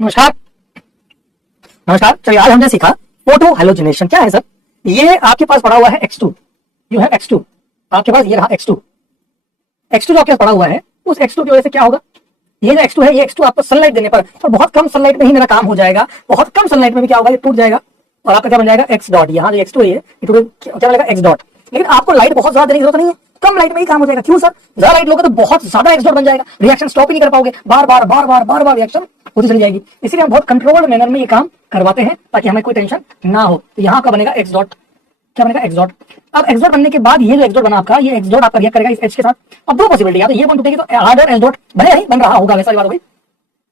नमस्कार। नमस्कार। चलिए आज हमने सीखा फोटो हेलोजिनेशन क्या है सर। ये आपके पास पड़ा हुआ है X2, यू है X2, आपके पास ये रहा X2 जो आपके पास पड़ा हुआ है, उस X2 की वजह से क्या होगा, ये जो X2 है, ये X2 आपको सनलाइट देने पर, और बहुत कम सनलाइट में ही मेरा काम हो जाएगा, बहुत कम सनलाइट में भी क्या होगा, ये टूट जाएगा और आपका क्या बन जाएगा X डॉट। यहाँ जो X2 है ये क्या बनेगा X डॉट। लेकिन आपको लाइट बहुत ज्यादा देने की जरूरत नहीं है, कम लाइट में ही काम हो जाएगा। क्यों सर, ज्यादा लाइट लोगे तो बहुत ज्यादा X डॉट बन जाएगा, रिएक्शन स्टॉप ही नहीं कर पाओगे, बार बार रिएक्शन होती चली जाएगी। इसीलिए हम बहुत कंट्रोल्ड मैनर में ये काम करवाते हैं ताकि हमें कोई टेंशन ना हो। तो यहाँ का बनेगा X डॉट, क्या बनेगा X डॉट। अब X डॉट बनने के बाद ये जो X डॉट बना आपका, ये X डॉट आपका रिएक्ट करेगा इस H के साथ। अब दो पॉसिबिलिटी, या तो ये बन टूटेगी तो R डॉट H डॉट बनेगा ही, बन रहा होगा, वैसा ही बात हो गई।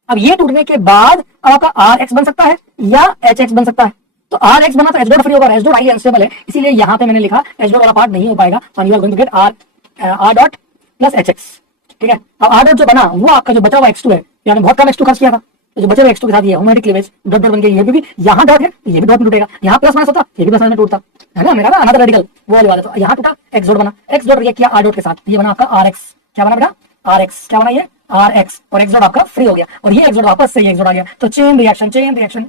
अब ये टूटने के बाद अब आपका RX बन सकता है या HX बन सकता है। तो RX बना तो H डॉट फ्री होगा, H डॉट हाईली अनस्टेबल है, इसीलिए यहाँ पे मैंने लिखा H डॉट वाला पार्ट नहीं हो पाएगा, और you are going to get R dot plus HX। ठीक है, अब R डॉट जो बना वो आपका जो बचा हुआ X2 है, यानी बहुत कम X2 खर्च किया था, तो जो बचे हुए X2 के साथ ये होमोमेटिक क्लीवेज डॉट डॉट बन गया। ये भी यहाँ डॉट है, ये भी डॉट में टूटेगा, यहाँ प्लस माइनस होता, ये भी प्लस माइनस में टूटता है ना, मेरा ना अनदर रेडिकल वो वाला। तो यहाँ टूटा X डॉट बना, X डॉट रिएक्ट किया R डॉट के साथ, ये बना आपका RX। क्या बना बेटा RX, क्या बना ये RX, और X डॉट आपका फ्री हो गया, और ये X डॉट वापस से X डॉट आ गया। तो चेन रिएक्शन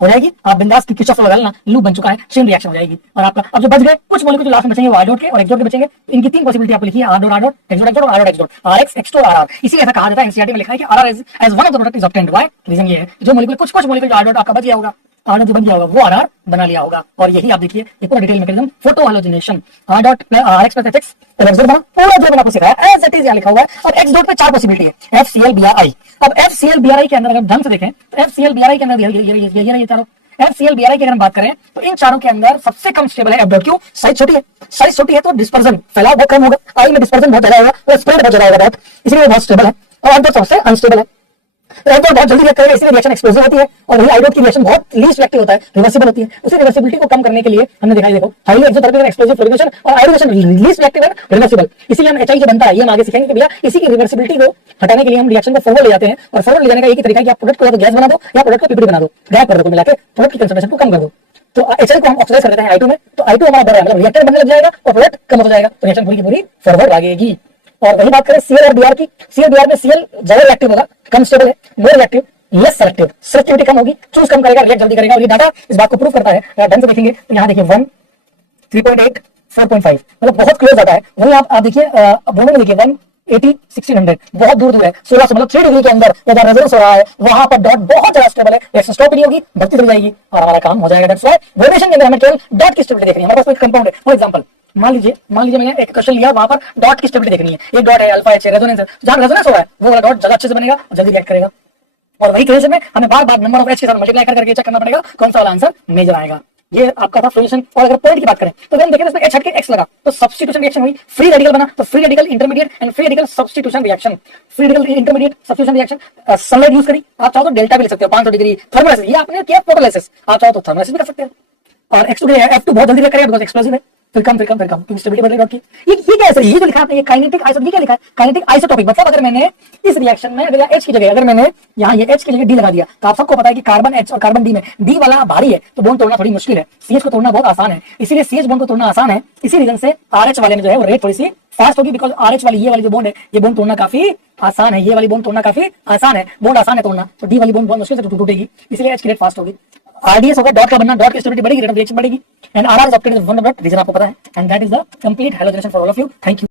हो जाएगी। आप बिंदास की किचफ लगा लेना, लूप बन चुका है, चेन रिएक्शन हो जाएगी। और आपका अब जो बच गए कुछ मॉलिक्यूल जो लास्ट में बचेंगे वो R डॉट के और X डॉट के बचेंगे। इनकी तीन पॉसिबिलिटी आपको लिखी है, R डॉट X डॉट और R dot X dot, RX X2 RR। इसीलिए ऐसा कहा जाता है, एनसीईआरटी में लिखा है कि RR as one of the product is obtained. Why, reason ये है जो मॉलिक्यूल कुछ मॉलिक्यूल R डॉट आपका बच गया होगा, R डॉट जो बन गया होगा वो RR बना लिया होगा। और यही आप देखिए ये पूरा detail mechanism photo halogenation, R dot RX plus HX X dot बना, पूरा जो मैंने आपको सिखाया एज इट इज यहाँ लिखा हुआ है। और X डॉट पे चार पॉसिबिलिटी है, FCl BRI। अब FCl BRI के अंदर अगर ढंग से देखें तो FCl BRI के अंदर ये चारों FCl BRI की अगर हम बात करें तो इन चारों के अंदर सबसे कम स्टेबल है F डॉट। क्यों, साइज छोटी है, साइज छोटी है तो डिस्पर्जन फैलाव बहुत कम होगा, आई में डिस्पर्जन बहुत ज्यादा होगा और स्प्रेड बहुत ज्यादा होगा डॉट, इसलिए बहुत स्टेबल है। और F डॉट सबसे अनस्टेबल है, F डॉट बहुत जल्दी रिएक्ट करेगा, इसलिए रिएक्शन एक्सप्लोसिव होती है। और वही I डॉट की रिएक्शन बहुत लीस्ट रिएक्टिव होता है, रिवर्सिबल होती है। उसी रिवर्सिबिलिटी को कम करने के लिए हमने दिखाई, देखो हाईली एक्सोथर्मिक एक्सप्लोसिव फ्लोरिनेशन और आयोडाइजेशन लीस्ट रिएक्टिव है, रिवर्सिबल। इसीलिए हम HI जो बनता है ये हम आगे सीखेंगे कि भैया इसी की रिवर्सिबिलिटी को हटाने के लिए हम रिएक्शन को फॉरवर्ड ले जाते हैं। और फॉरवर्ड ले जाने का एक ही तरीका है कि आप प्रोडक्ट को या तो गैस बना दो या प्रोडक्ट को पीपीटी बना दो, गैप कर दो, मिला के प्रोडक्ट की कंसंट्रेशन को कम कर दो। तो HI को हम ऑक्सीडाइज कर देते हैं I2 में, तो I2 हमारा बढ़ रहा है, मतलब रिएक्टर बनने लग जाएगा और प्रोडक्ट कम हो जाएगा, तो रिएक्शन पूरी की पूरी फॉरवर्ड भागेगी। और वही बात करें Cl और Br की, Cl Br में Cl ज्यादा रिएक्टिव होगा, कम स्टेबल है, more reactive, less selective, selectivity कम होगी, चूज कम करेगा, रिएक्ट जल्दी करेगा। और ये डाटा इस बात को प्रूव करता है। अगर ढंग से देखेंगे तो यहाँ देखिए 1, 3.8, 4.5, मतलब बहुत क्लोज आता है। वहीं आप देखिए दोनों में देखिए 180, 1600 बहुत दूर है, 16 से मतलब 3 डिग्री के अंदर जहाँ रेजोनेंस हो रहा है वहां पर डॉट बहुत ज्यादा स्टेबल है, रिएक्शन स्टॉप नहीं होगी, बढ़ती चली जाएगी और हमारा काम हो जाएगा। दैट्स व्हाई वाइब्रेशन के अंदर हमें केवल डॉट की स्टेबिलिटी देखनी है। हमारे पास कोई कंपाउंड है, फॉर एग्जांपल मान लीजिए मैंने एक क्वेश्चन लिया, वहां पर डॉट की स्टेबिलिटी देखनी है। एक डॉट है अल्फा H रेजोनेंस है, जहां रेजोनेंस हो रहा है वो वाला डॉट ज्यादा अच्छे से बनेगा, जल्दी रिएक्ट करेगा। और वही केस में हमें बार नंबर ऑफ H के साथ मल्टीप्लाई करके चेक करना पड़ेगा कौन सा वाला आंसर मेजर आएगा। ये आपका था फ्लोरेशन। और अगर पॉइंट की बात करें तो अगर हम देखें इसमें H हट के X लगा तो सब्स्टिट्यूशन रिएक्शन हुई, फ्री रेडिकल बना, तो free radical intermediate and free radical substitution reaction, free radical intermediate substitution reaction. Sunlight use करी, आप चाहो तो डेल्टा भी ले सकते हो 500 डिग्री थर्मोलाइसिस, ये आपने किया फोटोलाइसिस, आप चाहो तो थर्मोलाइसिस भी कर सकते हैं। और F2 बहुत जल्दी रिएक्ट करेगा बिकॉज़ एक्सप्लोसिव है, फिर कम क्योंकि स्टेबिलिटी बढ़ेगी डॉट की। ये क्या है सर, ये जो लिखा है आपने, ये काइनेटिक आइसोटोपिक, ये क्या लिखा है काइनेटिक आइसोटोपिक। मतलब अगर मैंने इस रिएक्शन में अगर H की जगह अगर मैंने यहाँ ये H की जगह D लगा दिया, तो आप सबको पता है कि कार्बन H और कार्बन D में D वाला भारी है तो बॉन्ड तोड़ना थोड़ी मुश्किल है, CH को तोड़ना बहुत आसान है, इसीलिए CH बॉन्ड को तोड़ना आसान है। इसी रीजन से RH वाले में जो है वो रेट थोड़ी सी फास्ट होगी, बिकॉज RH वाली ये वाली जो बॉन्ड है ये बॉन्ड तोड़ना काफी आसान है, ये वाली बॉन्ड तोड़ना काफी आसान है, बॉन्ड आसान है तोड़ना, तो D वाली बॉन्ड बहुत मुश्किल से टूटेगी, इसलिए H की रेट फास्ट होगी। RDS होगा डॉट का बनना, डॉट की स्टेबिलिटी बढ़ेगी, रेट ऑफ रिएक्शन बढ़ेगी, and RR is obtained one dot, reason आपको पता है, and that is the complete halogenation for all of you. Thank you.